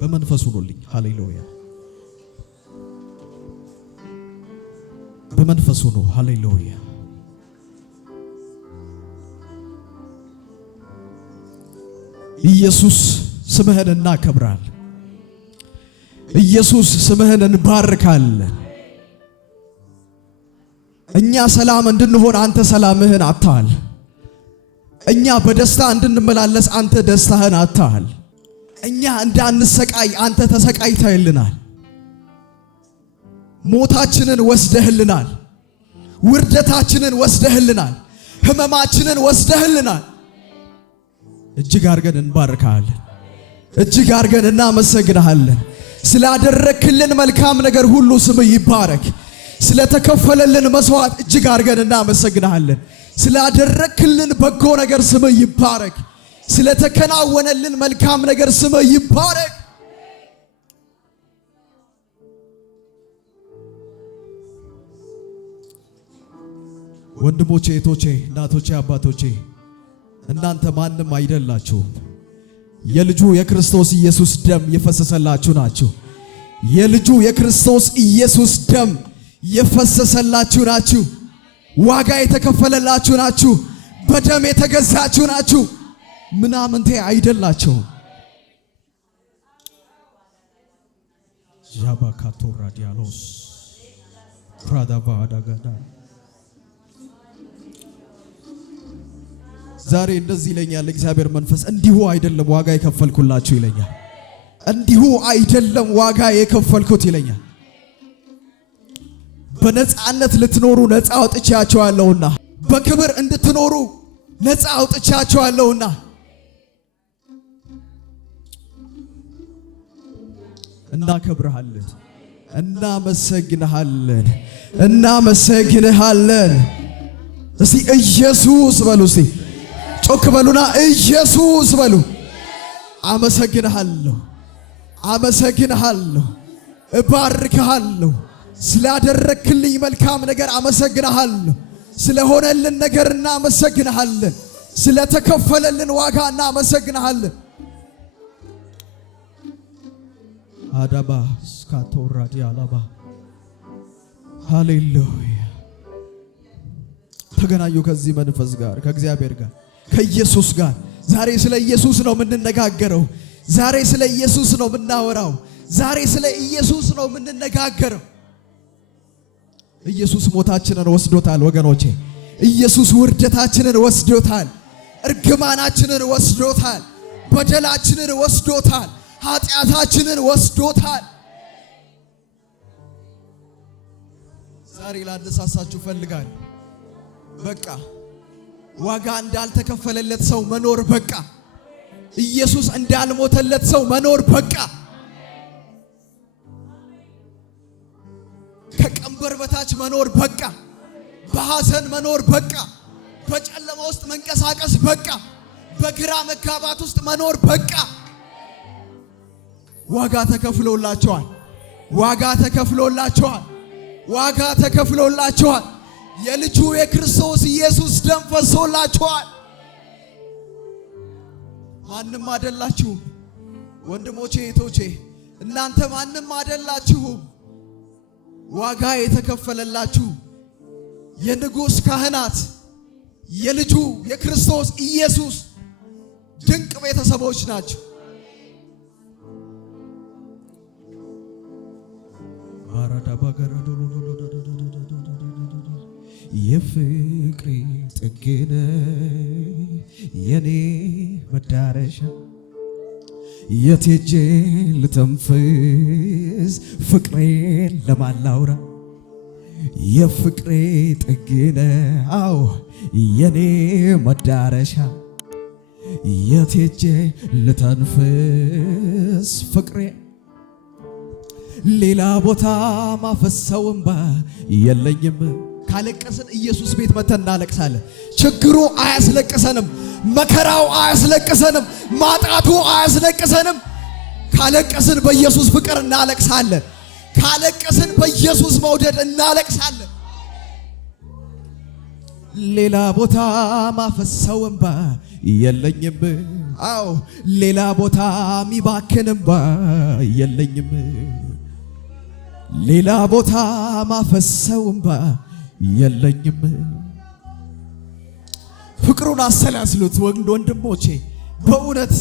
በመንፈሱ ሆኖልኝ ሃሌሉያ በመንፈሱ ነው ሃሌሉያ ኢየሱስ ስምህን እናከብራለን ኢየሱስ ስምህን እንባርካለን እኛ ሰላም እንድንሆን አንተ ሰላምህን አጥተሃል እኛ በደስታ እንድንመላለስ አንተ ደስታህን አጥተሃል እኛ እንዳንሰቃይ አንተ ተሰቃይተህልናል ሞታችንን ወስደህልናል ውርደታችንን ወስደህልናል ህመማችንን ወስደህልናል እጅግ አርገን እንባርካለን እጅግ አርገን እናመሰግናለን ስላደረክልን መልካም ነገር ሁሉ ስምህ ይባረክ ስለተከፈለልን መስዋዕት እጅግ አርገን እናመሰግናለን ስላደረክልን በጎ ነገር ስምህ ይባረክ ስለተከናወነልን መልካም ነገር ስምህ ይባረክ ወንድሞቼ እህቶቼ እናቶቼ አባቶቼ እናንተ ማንም አይደላችሁም የልጁ የክርስቶስ ኢየሱስ ደም የፈሰሰላችሁ ናችሁ የልጁ የክርስቶስ ኢየሱስ ደም የፈሰሰላችሁ ናችሁ ዋጋ የተከፈለላችሁ ናችሁ በደም የተገዛችሁ ናችሁ ምናምንቴ አይደላችሁም ጃባካቶ ራዲያሎስ ፕራዳቫ አዳጋዳ ዛሬ እንደዚህ ይለኛል እግዚአብሔር መንፈስ እንዲሁ አይደለም ዋጋ የከፈልኩላችሁ ይለኛል እንዲሁ አይደለም ዋጋ የከፈልኩት ይለኛል በነጻነት ልትኖሩ ነጻ አውጥቻችኋለሁና በክብር እንድትኖሩ ነጻ አውጥቻችኋለሁና እናከብርሃለን እናመሰግንሃለን እናመሰግንሃለን እስቲ ኢየሱስ በሉ እስቲ ጮክ በሉና ኢየሱስ በሉ አመሰግንሃለሁ አመሰግንሃለሁ እባርክሃለሁ ስላደረክልኝ መልካም ነገር አመሰግንሃለሁ ስለሆነልን ነገር እናመሰግንሃለን ስለተከፈለልን ዋጋ እናመሰግንሃለን አዳባ ስካቶራዲ አላባ ሃሌሉያ ተገናኙ ከዚህ መንፈስ ጋር ከእግዚአብሔር ጋር ከኢየሱስ ጋር ዛሬ ስለ ኢየሱስ ነው የምንነጋገረው ዛሬ ስለ ኢየሱስ ነው የምናወራው ዛሬ ስለ ኢየሱስ ነው የምንነጋገረው ኢየሱስ ሞታችንን ወስዶታል ወገኖቼ ኢየሱስ ውርደታችንን ወስዶታል እርግማናችንን ወስዶታል በደላችንን ወስዶታል ኃጢአታችንን ወስዶታል ዛሬ ላነሳሳችሁ ፈልጋለሁ በቃ ዋጋ እንዳልተከፈለለት ሰው መኖር በቃ ኢየሱስ እንዳልሞተለት ሰው መኖር በቃ ከቀንበር በታች መኖር በቃ በሐዘን መኖር በቃ በጨለማ ውስጥ መንቀሳቀስ በቃ በግራ መጋባት ውስጥ መኖር በቃ ዋጋ ተከፍሎላችኋል ዋጋ ተከፍሎላችኋል ዋጋ ተከፍሎላችኋል የልጁ የክርስቶስ ኢየሱስ ደም ፈሶላችኋል ማንም አይደላችሁም ወንድሞቼ እህቶቼ እናንተ ማንም አይደላችሁም ዋጋ የተከፈለላችሁ የንጉሥ ካህናት የልጁ የክርስቶስ ኢየሱስ ድንቅ ቤተሰቦች ናቸው የፍቅሬ ጥግነ የኔ መዳረሻ የት ሄጄ ልተንፍስ ፍቅሬን ለማላውራ የፍቅሬ ጥግነ አዎ የኔ መዳረሻ የት ሄጄ ልተንፍስ ፍቅሬን ሌላ ቦታ ማፈሰው እንባ የለኝም ካለቀስን ኢየሱስ ቤት መተን እናለቅሳለን ችግሩ አያስለቅሰንም መከራው አያስለቅሰንም ማጣቱ አያስለቅሰንም ካለቀስን በኢየሱስ ፍቅር እናለቅሳለን ካለቀስን በኢየሱስ መውደድ እናለቅሳለን ሌላ ቦታ ማፈሰው እንባ የለኝም አዎ ሌላ ቦታ ሚባክንባ የለኝም ሌላ ቦታ ማፈሰውምባ የለኝም። ፍቅሩን አሰላስሉት ወንድሞቼ በእውነት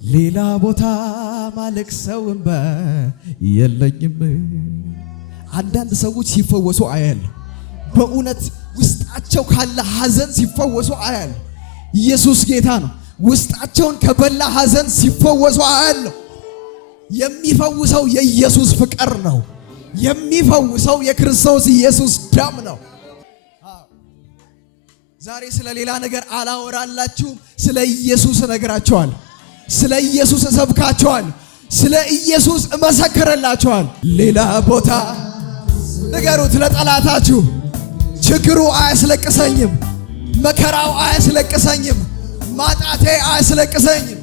ሌላ ቦታ ማለቅሰውምባ የለኝም። አንዳንድ ሰዎች ሲፈወሱ አያል በእውነት ውስጣቸው ካለ ሐዘን ሲፈወሱ አያል። ኢየሱስ ጌታ ነው። ውስጣቸውን ከበላ ሐዘን ሲፈወሱ አያል። የሚፈውሰው የኢየሱስ ፍቅር ነው። የሚፈውሰው የክርስቶስ ኢየሱስ ደም ነው። ዛሬ ስለ ሌላ ነገር አላወራላችሁም። ስለ ኢየሱስ እነግራችኋል። ስለ ኢየሱስ እሰብካችኋል። ስለ ኢየሱስ እመሰክርላችኋል። ሌላ ቦታ ንገሩት ለጠላታችሁ። ችግሩ አያስለቅሰኝም፣ መከራው አያስለቅሰኝም፣ ማጣቴ አያስለቅሰኝም።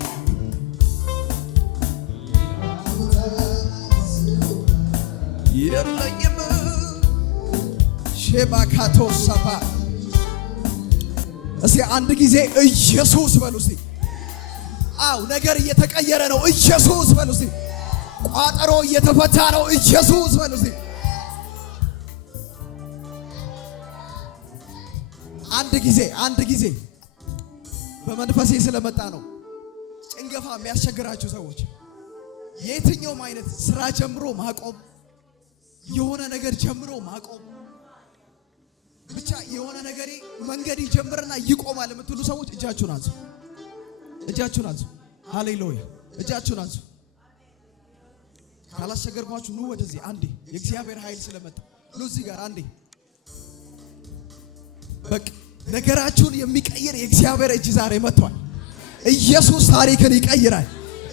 የለኝም ሼባካቶ ሰባ እስቲ አንድ ጊዜ ኢየሱስ በሉ እስቲ። አው ነገር እየተቀየረ ነው። ኢየሱስ በሉ እስቲ። ቋጠሮ እየተፈታ ነው። ኢየሱስ በሉ እስቲ። አንድ ጊዜ በመንፈሴ ስለመጣ ነው። ጭንገፋ የሚያስቸግራችሁ ሰዎች የትኛውም አይነት ስራ ጀምሮ ማቆም፣ የሆነ ነገር ጀምሮ ማቆም፣ ብቻ የሆነ ነገር መንገድ ይጀምርና ይቆማል የምትሉ ሰዎች እጃችሁን አንሱ። እጃችሁን አንሱ። ሃሌሉያ! እጃችሁን አንሱ። ካላስቸገርኳችሁ ኑ ወደዚህ አንዴ። የእግዚአብሔር ኃይል ስለመጣ ኑ እዚህ ጋር አንዴ። በቃ ነገራችሁን የሚቀይር የእግዚአብሔር እጅ ዛሬ መጥቷል። ኢየሱስ ታሪክን ይቀይራል።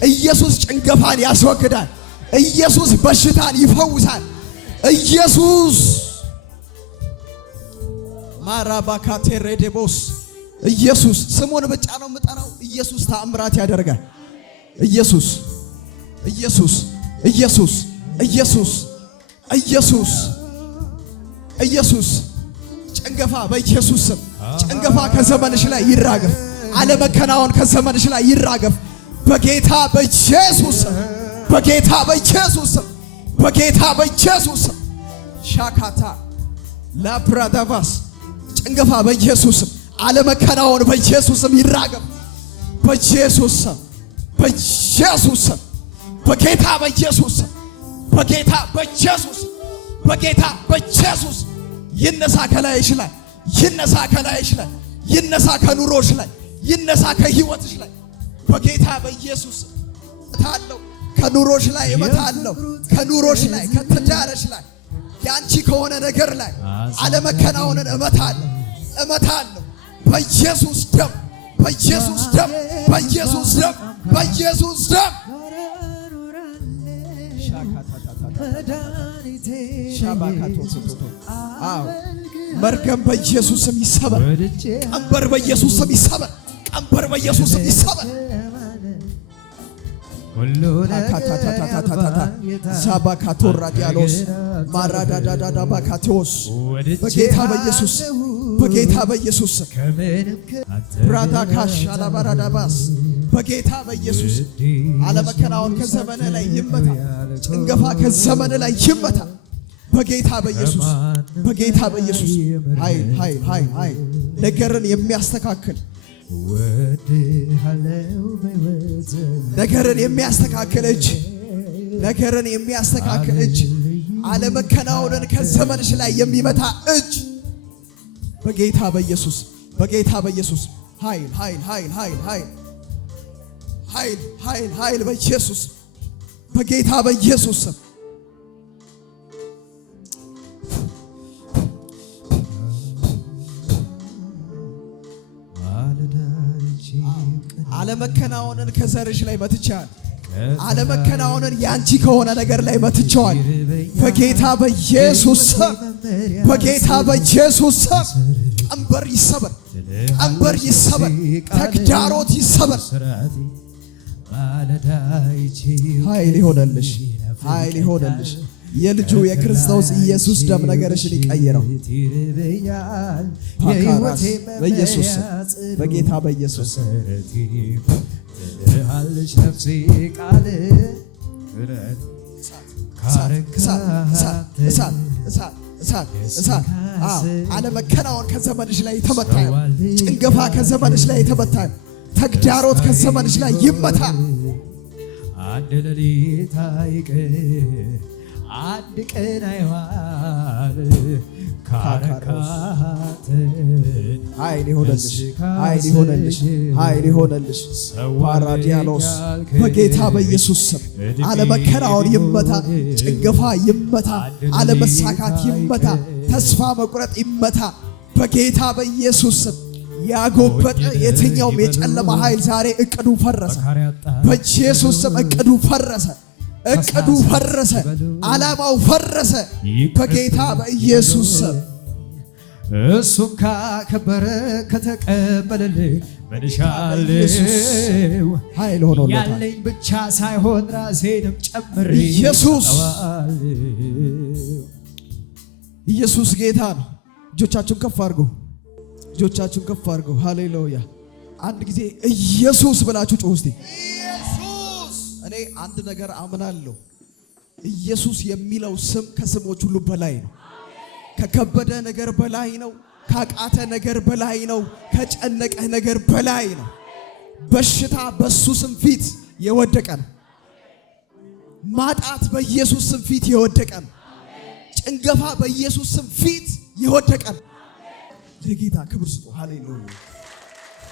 ኢየሱስ ጭንገፋን ያስወግዳል። ኢየሱስ በሽታን ይፈውሳል። ኢየሱስ ማራባካቴሬዴቦስ ኢየሱስ ስሙን ብቻ ነው የምጠራው። ኢየሱስ ተአምራት ያደርጋል። ኢየሱስ ኢየሱስ ኢየሱስ ኢየሱስ ኢየሱስ ኢየሱስ ጭንገፋ በኢየሱስ ስም ጭንገፋ ከዘመንሽ ላይ ይራገፍ። አለመከናወን ከዘመንሽ ላይ ይራገፍ በጌታ በኢየሱስ ስም፣ በጌታ በኢየሱስ ስም፣ በጌታ በኢየሱስ ስም። ሻካታ ላፕራዳቫስ ጭንገፋ በኢየሱስ ስም፣ አለመከናወን በኢየሱስ ስም ይራገፍ። በኢየሱስ ስም፣ በኢየሱስ ስም፣ በጌታ በኢየሱስ ስም፣ በጌታ በኢየሱስ፣ በጌታ በኢየሱስ ይነሳ ከላይሽ ላይ፣ ይነሳ ከላይሽ ላይ፣ ይነሳ ከኑሮሽ ላይ፣ ይነሳ ከህይወትሽ ላይ በጌታ በኢየሱስ እመታለሁ። ከኑሮሽ ላይ እመታለሁ። ከኑሮሽ ላይ፣ ከትዳርሽ ላይ፣ ያንቺ ከሆነ ነገር ላይ አለመከናወንን እመታለሁ፣ እመታለሁ በኢየሱስ ደም፣ በኢየሱስ ደም፣ በኢየሱስ ደም፣ በኢየሱስ ደም። መርገም በኢየሱስ ስም ይሰበር። ቀንበር በኢየሱስ ስም ይሰበር። ቀንበር በኢየሱስ ስም ይሰበር። ዛባካቶ ራዲያሎስ ማራዳዳዳዳ ባካቴዎስ በጌታ በኢየሱስ፣ በጌታ በኢየሱስ ብራዳካሽ አላባራዳባስ በጌታ በኢየሱስ አለመከናወን ከዘመን ላይ ይመታ። ጭንገፋ ከዘመን ላይ ይመታ በጌታ በኢየሱስ፣ በጌታ በኢየሱስ። ኃይል ኃይል ኃይል ኃይል ነገርን የሚያስተካክል ነገርን የሚያስተካክል እጅ፣ ነገርን የሚያስተካክል እጅ፣ አለመከናወንን ከዘመንሽ ላይ የሚመታ እጅ በጌታ በኢየሱስ፣ በጌታ በኢየሱስ። ኃይል ኃይል ኃይል ኃይል ኃይል ኃይል ኃይል ኃይል በኢየሱስ፣ በጌታ በኢየሱስ ስም። አለመከናወንን ከዘርሽ ላይ መትቻል። አለመከናወንን ያንቺ ከሆነ ነገር ላይ መትቻል በጌታ በኢየሱስ ስም፣ በጌታ በኢየሱስ ስም። ቀንበር ይሰበር፣ ቀንበር ይሰበር፣ ተግዳሮት ይሰበር። ኃይል ይሆነልሽ፣ ኃይል ይሆነልሽ፣ የልጁ የክርስቶስ ኢየሱስ ደም ነገርሽን ይቀይረው። ፓካራስ በኢየሱስ በጌታ በኢየሱስ ነፍሴ ቃል እሳት አለመከናወን ከዘመንሽ ላይ ተመታ። ጭንገፋ ከዘመንሽ ላይ ተመታ። ተግዳሮት ከዘመንሽ ላይ ይመታ። አንድ ሌሊት አይቀር አንድ ቀን አይዋል ካረካትን ኃይል ይሆነልሽ፣ ኃይል ይሆነልሽ፣ ኃይል ይሆነልሽ። ፓራዲያሎስ በጌታ በኢየሱስ ስም አለመከናወን ይመታ፣ ጭንገፋ ይመታ፣ አለመሳካት ይመታ፣ ተስፋ መቁረጥ ይመታ በጌታ በኢየሱስ ስም። ያጎበጠ የትኛውም የጨለማ ኃይል ዛሬ እቅዱ ፈረሰ በኢየሱስ ስም። እቅዱ ፈረሰ፣ እቅዱ ፈረሰ፣ ዓላማው ፈረሰ በጌታ በኢየሱስ ስም። እሱን ካከበረ ከተቀበለልኝ ምንሻለው ኃይል ሆኖለታል። ያለኝ ብቻ ሳይሆን ራሴንም ጨምሬ ኢየሱስ ጌታ ነው። እጆቻችሁን ከፍ አድርጉ፣ እጆቻችሁን ከፍ አድርጉ። ሃሌሉያ። አንድ ጊዜ ኢየሱስ ብላችሁ ጮሁ እስቲ። ኢየሱስ። እኔ አንድ ነገር አምናለሁ። ኢየሱስ የሚለው ስም ከስሞች ሁሉ በላይ ነው። ከከበደ ነገር በላይ ነው። ካቃተ ነገር በላይ ነው። ከጨነቀ ነገር በላይ ነው። በሽታ በሱ ስም ፊት የወደቀ ነው። ማጣት በኢየሱስ ስም ፊት የወደቀ ነው። ጭንገፋ በኢየሱስ ስም ፊት የወደቀ ነው። ለጌታ ክብር ስጡ። ሃሌሉያ።